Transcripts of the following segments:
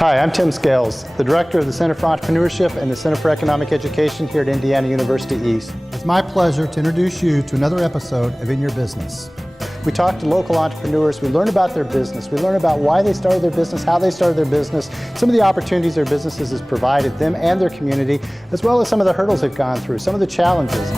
Hi, I'm Tim Scales, the Director of the Center for Entrepreneurship and the Center for Economic Education here at Indiana University East. It's my pleasure to introduce you to another episode of In Your Business. We talk to local entrepreneurs, we learn about their business, we learn about why they started their business, how they started their business, some of the opportunities their businesses has provided them and their community, as well as some of the hurdles they've gone through, some of the challenges.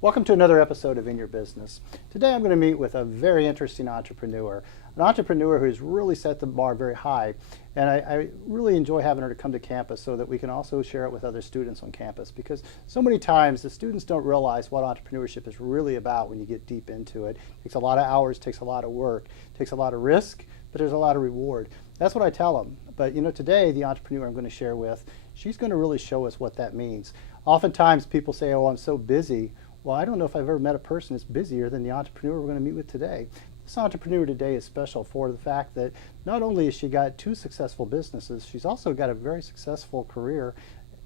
Welcome to another episode of In Your Business. Today I'm going to meet with a very interesting entrepreneur, an entrepreneur who's really set the bar very high, and I really enjoy having her to come to campus so that we can also share it with other students on campus, because so many times the students don't realize what entrepreneurship is really about when you get deep into it. It takes a lot of hours, takes a lot of work, takes a lot of risk, but there's a lot of reward. That's what I tell them. But you know, today the entrepreneur I'm going to share with, she's going to really show us what that means. Oftentimes people say, oh, I'm so busy. Well, I don't know if I've ever met a person that's busier than the entrepreneur we're going to meet with today. This entrepreneur today is special for the fact that not only has she got two successful businesses, she's also got a very successful career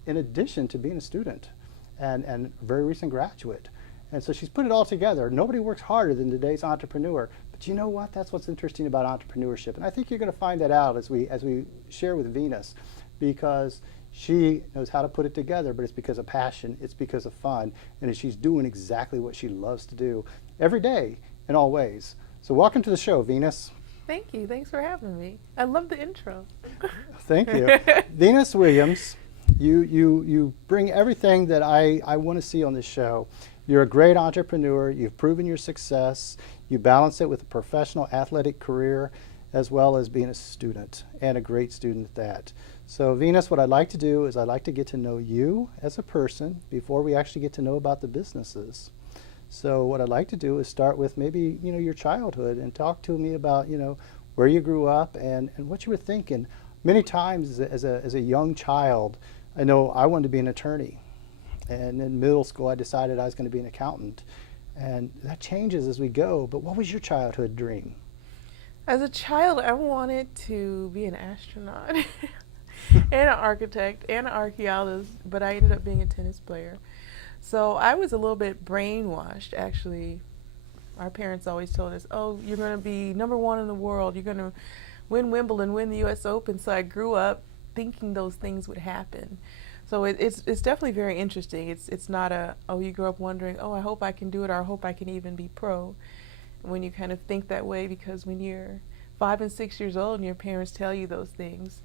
in addition to being a student and a very recent graduate. And so she's put it all together. Nobody works harder than today's entrepreneur. But you know what? That's what's interesting about entrepreneurship. And I think you're going to find that out as we share with Venus, because she knows how to put it together, but it's because of passion, it's because of fun, and she's doing exactly what she loves to do every day in all ways. So welcome to the show, Venus. Thank you. Thanks for having me. I love the intro. Thank you. Venus Williams, you bring everything that I want to see on this show. You're a great entrepreneur. You've proven your success. You balance it with a professional athletic career as well as being a student, and a great student at that. So Venus, what I'd like to do is I'd like to get to know you as a person before we actually get to know about the businesses. So what I'd like to do is start with maybe, you know, your childhood and talk to me about, you know, where you grew up and what you were thinking. Many times as a young child, I know I wanted to be an attorney. And in middle school, I decided I was going to be an accountant. And that changes as we go. But what was your childhood dream? As a child, I wanted to be an astronaut and an architect and an archaeologist, but I ended up being a tennis player. So I was a little bit brainwashed, actually. Our parents always told us, oh, you're going to be #1 in the world. You're going to win Wimbledon, win the U.S. Open. So I grew up thinking those things would happen. So it's definitely very interesting. It's not a, oh, you grow up wondering, oh, I hope I can do it, or I hope I can even be pro. When you kind of think that way, because when you're 5 and 6 years old and your parents tell you those things,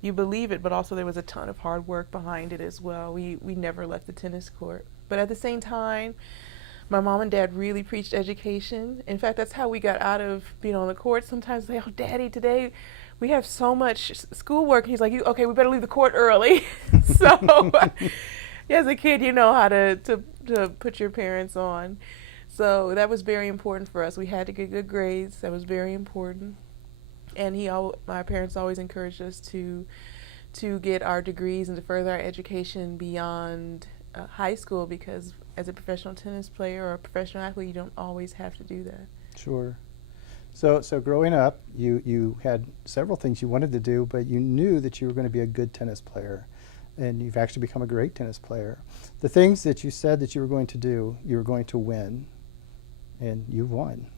you believe it, but also there was a ton of hard work behind it as well. We never left the tennis court. But at the same time, my mom and dad really preached education. In fact, that's how we got out of being on the court. Sometimes they say, oh, Daddy, today we have so much schoolwork. And he's like, okay, we better leave the court early. So as a kid, you know how to put your parents on. So that was very important for us. We had to get good grades. That was very important. And my parents always encouraged us to get our degrees and to further our education beyond high school, because as a professional tennis player or a professional athlete, you don't always have to do that. Sure. So growing up, you had several things you wanted to do, but you knew that you were going to be a good tennis player. And you've actually become a great tennis player. The things that you said that you were going to do, you were going to win. And you've won.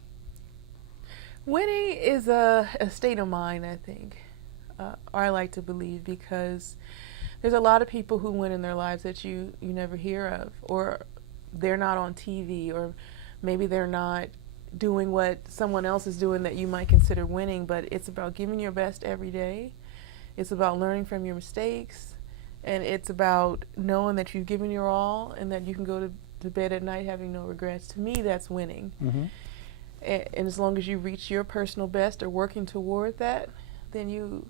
Winning is a state of mind, I think, or I like to believe, because there's a lot of people who win in their lives that you never hear of, or they're not on TV, or maybe they're not doing what someone else is doing that you might consider winning. But it's about giving your best every day. It's about learning from your mistakes, and it's about knowing that you've given your all and that you can go to bed at night having no regrets. To me, that's winning. Mm-hmm. And as long as you reach your personal best or working toward that, then you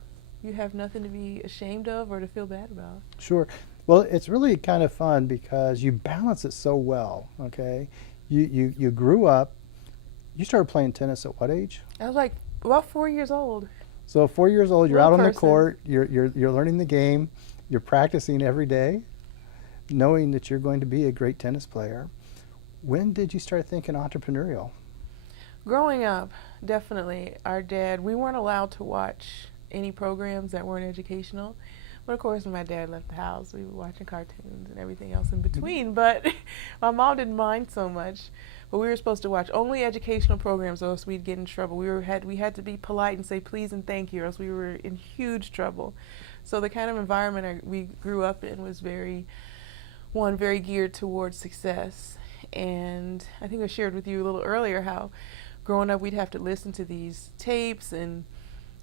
have nothing to be ashamed of or to feel bad about. Sure. Well, it's really kind of fun because you balance it so well. Okay, you grew up. You started playing tennis at what age? I was like about 4 years old. So 4 years old, you're out on the court. You're learning the game. You're practicing every day, knowing that you're going to be a great tennis player. When did you start thinking entrepreneurial? Growing up, definitely. Our dad, we weren't allowed to watch any programs that weren't educational, But of course, when my dad left the house, we were watching cartoons and everything else in between. But my mom didn't mind so much. But we were supposed to watch only educational programs, or else we'd get in trouble. We had to be polite and say please and thank you, or else we were in huge trouble. So the kind of environment we grew up in was very geared towards success. And I think I shared with you a little earlier how growing up we'd have to listen to these tapes, and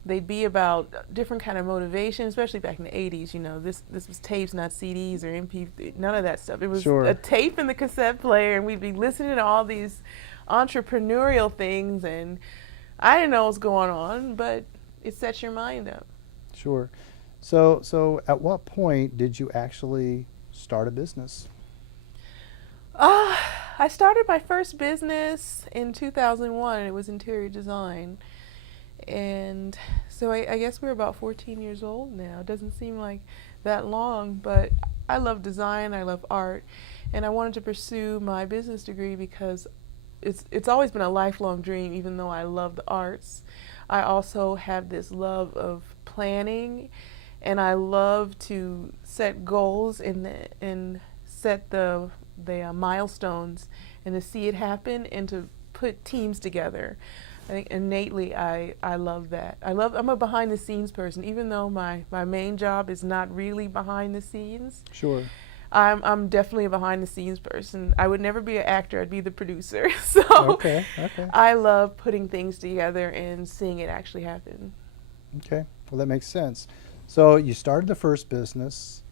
they'd be about different kind of motivation, especially back in the 80s. You know, this was tapes, not CDs or MP3, none of that stuff. It was Sure. a tape in the cassette player, and we'd be listening to all these entrepreneurial things, and I didn't know what was going on, but it sets your mind up. Sure. So at what point did you actually start a business? I started my first business in 2001. It was interior design. And so I guess we're about 14 years old now. It doesn't seem like that long, but I love design, I love art, and I wanted to pursue my business degree because it's always been a lifelong dream, even though I love the arts. I also have this love of planning, and I love to set goals and set the milestones and to see it happen and to put teams together. I think innately I love that. I'm a behind the scenes person, even though my main job is not really behind the scenes. Sure. I'm definitely a behind the scenes person. I would never be an actor, I'd be the producer. So Okay. I love putting things together and seeing it actually happen. Okay. Well, that makes sense. So you started the first business,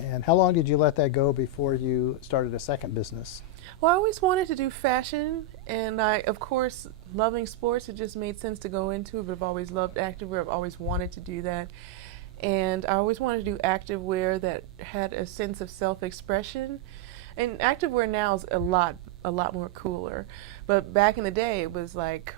and how long did you let that go before you started a second business? Well, I always wanted to do fashion, and of course, loving sports, it just made sense to go into it, but I've always loved activewear. I've always wanted to do that. And I always wanted to do activewear that had a sense of self-expression. And activewear now is a lot more cooler. But back in the day, it was like,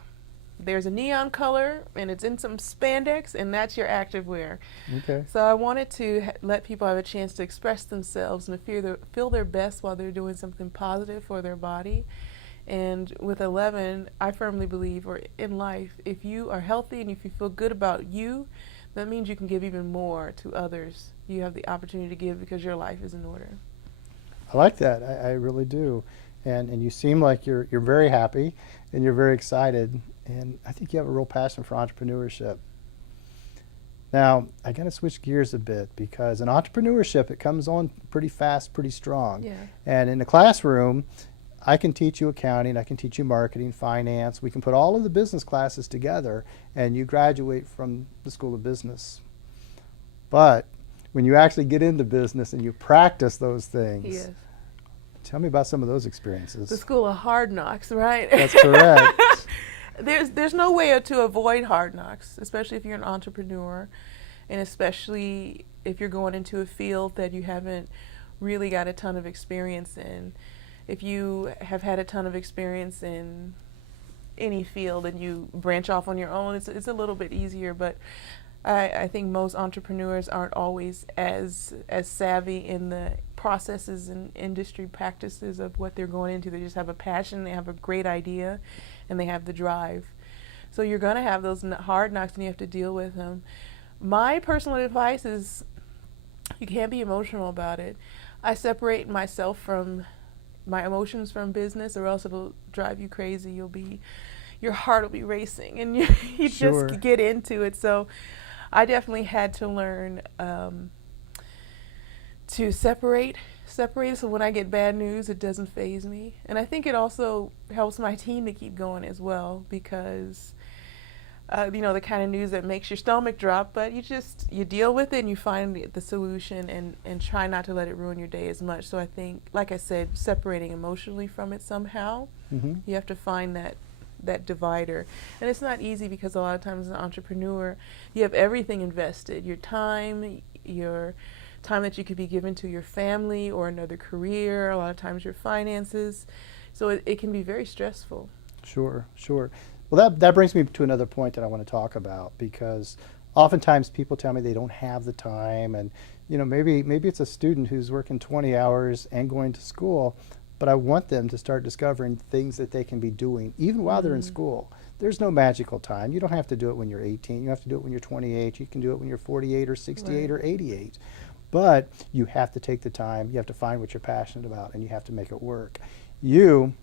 there's a neon color, and it's in some spandex, and that's your activewear. Okay. So I wanted to let people have a chance to express themselves and to feel their best while they're doing something positive for their body. And with 11, I firmly believe, or in life, if you are healthy and if you feel good about you, that means you can give even more to others. You have the opportunity to give because your life is in order. I like that. I really do. And you seem like you're very happy and you're very excited, and I think you have a real passion for entrepreneurship. Now, I got to switch gears a bit, because in entrepreneurship, it comes on pretty fast, pretty strong. Yeah. And in the classroom, I can teach you accounting, I can teach you marketing, finance. We can put all of the business classes together, and you graduate from the School of Business. But when you actually get into business and you practice those things, Yes. tell me about some of those experiences. The school of hard knocks, right? That's correct. There's no way to avoid hard knocks, especially if you're an entrepreneur, and especially if you're going into a field that you haven't really got a ton of experience in. If you have had a ton of experience in any field and you branch off on your own, it's a little bit easier, but I think most entrepreneurs aren't always as savvy in the processes and industry practices of what they're going into. They just have a passion, they have a great idea, and they have the drive. So you're going to have those hard knocks, and you have to deal with them. My personal advice is you can't be emotional about it. I separate myself from my emotions from business, or else it'll drive you crazy. Your heart will be racing, and you Sure. just get into it. So I definitely had to learn to separate, so when I get bad news, it doesn't faze me. And I think it also helps my team to keep going as well, because the kind of news that makes your stomach drop, but you deal with it and you find the solution, and try not to let it ruin your day as much. So I think, like I said, separating emotionally from it somehow, you have to find that divider. And it's not easy, because a lot of times as an entrepreneur, you have everything invested, your time that you could be given to your family or another career, a lot of times your finances. So it can be very stressful. Sure. Well, that brings me to another point that I want to talk about, because oftentimes people tell me they don't have the time, and maybe it's a student who's working 20 hours and going to school, but I want them to start discovering things that they can be doing even while they're in school there's no magical time. You don't have to do it when you're 18. You have to do it when you're 28. You can do it when you're 48 or 68 or 88. But you have to take the time. You have to find what you're passionate about, and you have to make it work. You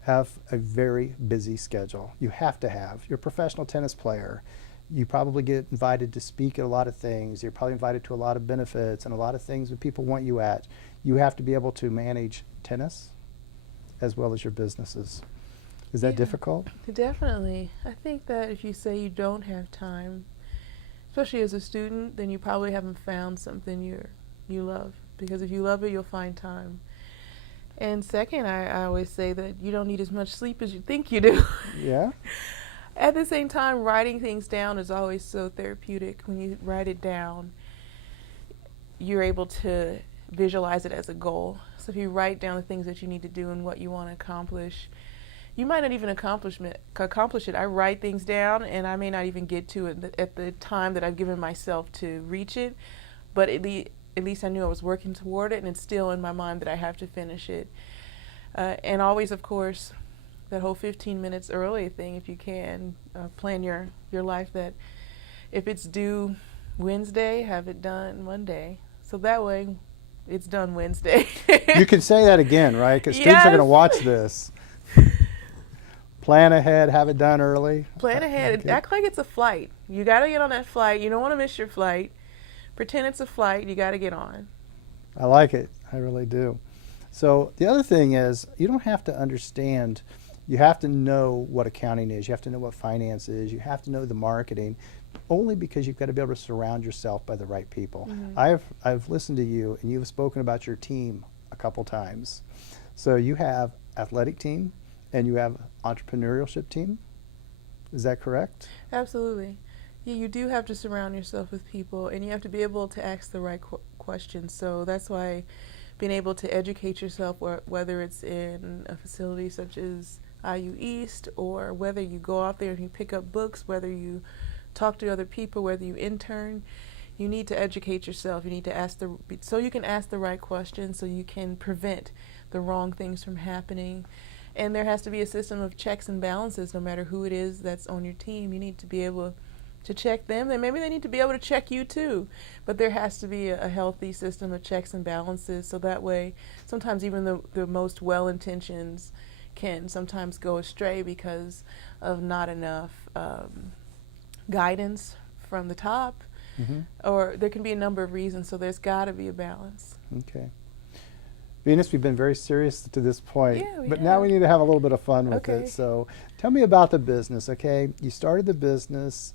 have a very busy schedule. You have to have. You're a professional tennis player. You probably get invited to speak at a lot of things. You're probably invited to a lot of benefits and a lot of things that people want you at. You have to be able to manage tennis as well as your businesses. Is that difficult? Definitely. I think that if you say you don't have time, especially as a student, then you probably haven't found something you love. Because if you love it, you'll find time. And second, I always say that you don't need as much sleep as you think you do. Yeah. At the same time, writing things down is always so therapeutic. When you write it down, you're able to visualize it as a goal. So if you write down the things that you need to do and what you want to accomplish, you might not even accomplish it. I write things down, and I may not even get to it at the time that I've given myself to reach it, but at least I knew I was working toward it, and it's still in my mind that I have to finish it. And always, of course, that whole 15 minutes early thing, if you can, plan your life that if it's due Wednesday, have it done Monday. So that way, it's done Wednesday. You can say that again, right? Because students are going to watch this. Plan ahead, have it done early. Plan ahead. Okay. Act like it's a flight. You got to get on that flight. You don't want to miss your flight. Pretend it's a flight. You got to get on. I like it. I really do. So the other thing is, you don't have to understand. You have to know what accounting is. You have to know what finance is. You have to know the marketing, only because you've got to be able to surround yourself by the right people. Mm-hmm. I've listened to you, and you've spoken about your team a couple times. So you have athletic team, and you have entrepreneurship team. Is that correct? Absolutely. Yeah, you do have to surround yourself with people, and you have to be able to ask the right questions. So that's why being able to educate yourself, whether it's in a facility such as IU East, or whether you go out there and you pick up books, whether you talk to other people, whether you intern, you need to educate yourself. You need to so you can ask the right questions, so you can prevent the wrong things from happening. And there has to be a system of checks and balances, no matter who it is that's on your team. You need to be able to check them, and maybe they need to be able to check you too. But there has to be a healthy system of checks and balances, so that way sometimes even the most well-intentions can sometimes go astray because of not enough guidance from the top. Mm-hmm. Or there can be a number of reasons, so there's got to be a balance. Okay. Venus, we've been very serious to this point, but now we need to have a little bit of fun with it. So tell me about the business, okay? You started the business.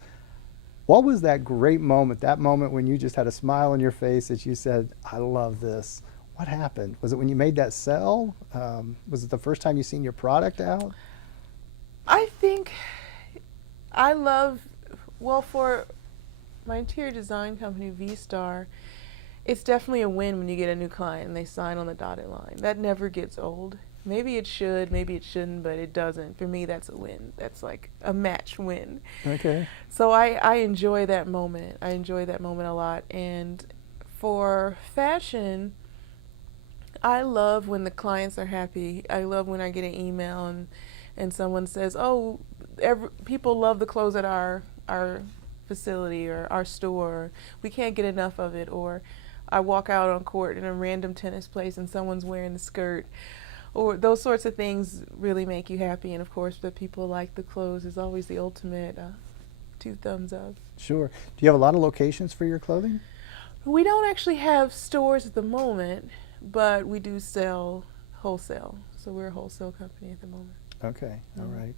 What was that great moment, that moment when you just had a smile on your face that you said, I love this? What happened? Was it when you made that sell? Was it the first time you seen your product out? I think I love, for my interior design company, V-Star, it's definitely a win when you get a new client and they sign on the dotted line. That never gets old. Maybe it should, maybe it shouldn't, but it doesn't. For me, that's a win. That's like a match win. Okay. So I enjoy that moment. I enjoy that moment a lot. And for fashion, I love when the clients are happy. I love when I get an email and someone says, oh, people love the clothes at our facility or our store. We can't get enough of it. Or I walk out on court in a random tennis place and someone's wearing the skirt. Or those sorts of things really make you happy. And of course, that people like the clothes is always the ultimate 2 thumbs up. Sure. Do you have a lot of locations for your clothing? We don't actually have stores at the moment, but we do sell wholesale. So we're a wholesale company at the moment. Okay, all right.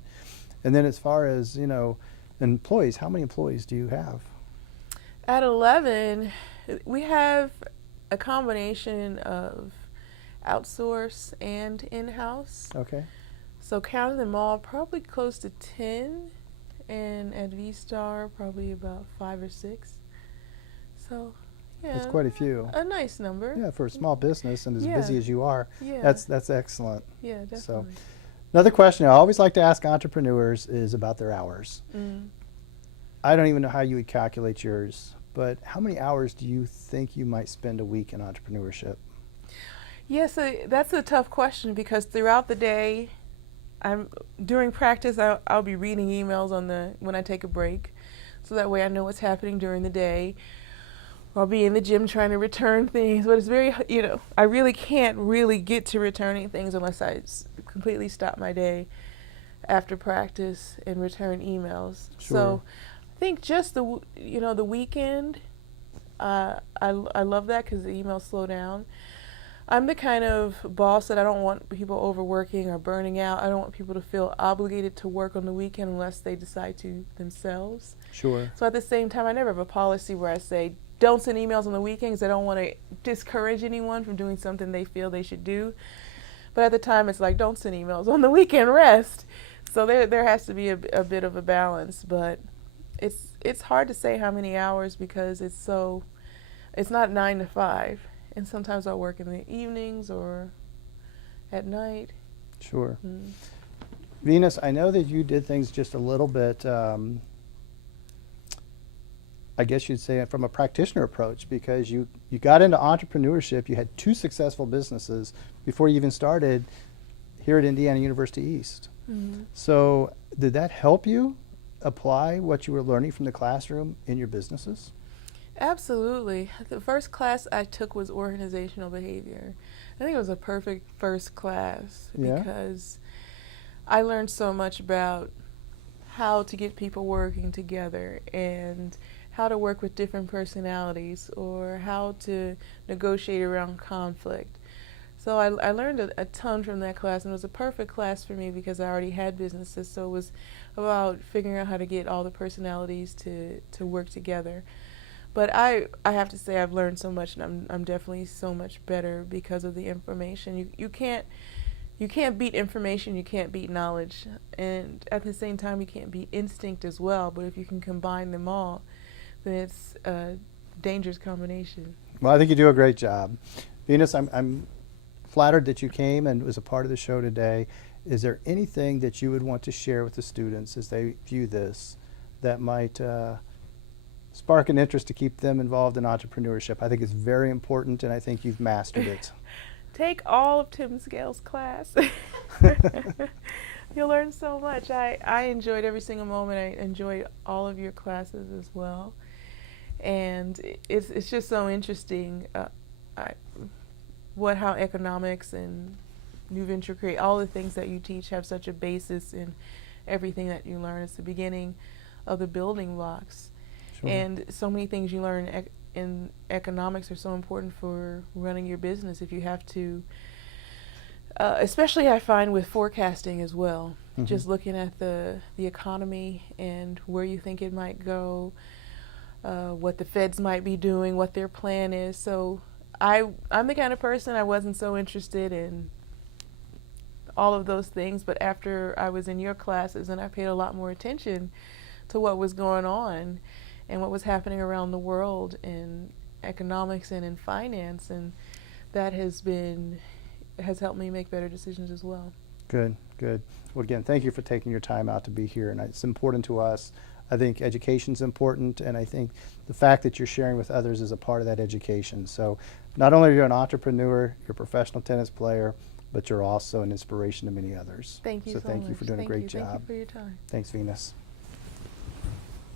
And then as far as, employees, how many employees do you have? At 11, we have a combination of outsource and in-house. Okay. So counting them all, probably close to 10, and at V-Star, probably about 5 or 6. So, yeah. That's quite a few. A nice number. Yeah, for a small business and as busy as you are, that's excellent. Yeah, definitely. So, another question I always like to ask entrepreneurs is about their hours. I don't even know how you would calculate yours, but how many hours do you think you might spend a week in entrepreneurship? Yes, that's a tough question because throughout the day, I'm during practice. I'll be reading emails on the when I take a break, so that way I know what's happening during the day. I'll be in the gym trying to return things, but it's very, I really can't really get to returning things unless I completely stop my day after practice and return emails. Sure. So I think just the weekend, I love that because the emails slow down. I'm the kind of boss that I don't want people overworking or burning out. I don't want people to feel obligated to work on the weekend unless they decide to themselves. Sure. So at the same time, I never have a policy where I say, don't send emails on the weekends. I don't want to discourage anyone from doing something they feel they should do. But at the time, it's like, don't send emails on the weekend, rest. So there has to be a bit of a balance. But it's hard to say how many hours because it's not 9 to 5. And sometimes I'll work in the evenings or at night. Sure. Venus, I know that you did things just a little bit, I guess you'd say from a practitioner approach, because you got into entrepreneurship. You had 2 successful businesses before you even started here at Indiana University East. So did that help you apply what you were learning from the classroom in your businesses? Absolutely. The first class I took was organizational behavior. I think it was a perfect first class because I learned so much about how to get people working together and how to work with different personalities or how to negotiate around conflict. So I learned a ton from that class, and it was a perfect class for me because I already had businesses. So it was about figuring out how to get all the personalities to work together. But I have to say I've learned so much, and I'm definitely so much better because of the information. You can't beat information, you can't beat knowledge, and at the same time you can't beat instinct as well. But if you can combine them all, then it's a dangerous combination. Well, I think you do a great job. Venus, I'm flattered that you came and was a part of the show today. Is there anything that you would want to share with the students as they view this that might spark an interest to keep them involved in entrepreneurship? I think it's very important, and I think you've mastered it. Take all of Tim Scales' class. You'll learn so much. I enjoyed every single moment. I enjoyed all of your classes as well. And it's just so interesting how economics and new venture create, all the things that you teach have such a basis in everything that you learn. It's the beginning of the building blocks. Sure. And so many things you learn in economics are so important for running your business. If you have to, especially I find with forecasting as well, just looking at the economy and where you think it might go, what the feds might be doing, what their plan is. So I'm the kind of person, I wasn't so interested in all of those things, but after I was in your classes and I paid a lot more attention to what was going on and what was happening around the world in economics and in finance, and that has helped me make better decisions as well. Good. Well, again, thank you for taking your time out to be here, and it's important to us. I think education's important, and I think the fact that you're sharing with others is a part of that education. So not only are you an entrepreneur, you're a professional tennis player, but you're also an inspiration to many others. Thank you so much. Thank you for doing a great job. Thank you for your time. Thanks, Venus.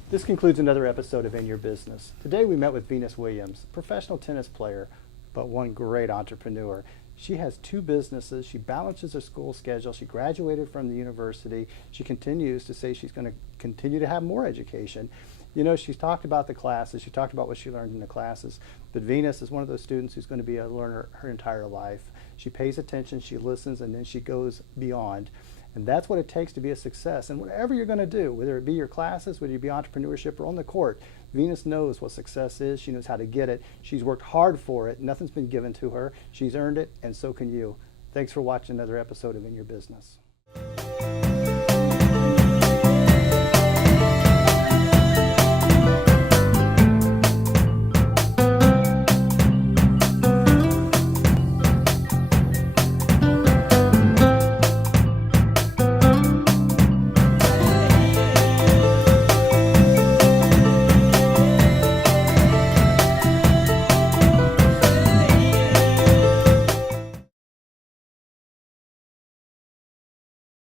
This concludes another episode of In Your Business. Today we met with Venus Williams, professional tennis player, but one great entrepreneur. She has 2 businesses. She balances her school schedule. She graduated from the university. She continues to say she's going to continue to have more education. You know, she's talked about the classes. She talked about what she learned in the classes. But Venus is one of those students who's going to be a learner her entire life. She pays attention, she listens, and then she goes beyond. And that's what it takes to be a success. And whatever you're going to do, whether it be your classes, whether it be entrepreneurship or on the court, Venus knows what success is. She knows how to get it. She's worked hard for it. Nothing's been given to her. She's earned it, and so can you. Thanks for watching another episode of In Your Business.